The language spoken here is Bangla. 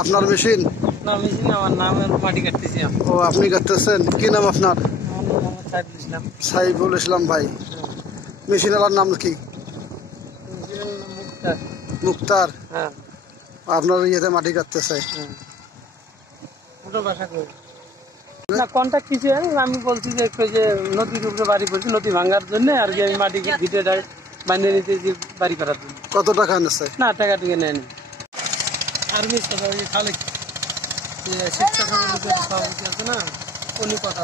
আপনার মেশিন? না, মেশিন আমার নাম মাটি কাটতেছি। ও, আপনি কাটতেছেন? কি নাম আপনার? সাইফুল ইসলাম ভাই। মেশিন আলার নাম কি? মুক্তার। আপনার ইয়েতে মাটি কাটতেছে? না, কন্ট্যাক্ট কিছু আমি বলছি যে একটু যে নদীর উপরে বাড়ি করছি, নদী ভাঙার জন্য আর কি আমি মাটি ভিটে বানিয়ে নিতে বাড়ি করার জন্য। কত টাকা নিচ্ছে? না, টাকা টিকে নেয়নি। আর্মি খালে শিক্ষা সমিতির সভাপতি আছে না, উনি কথা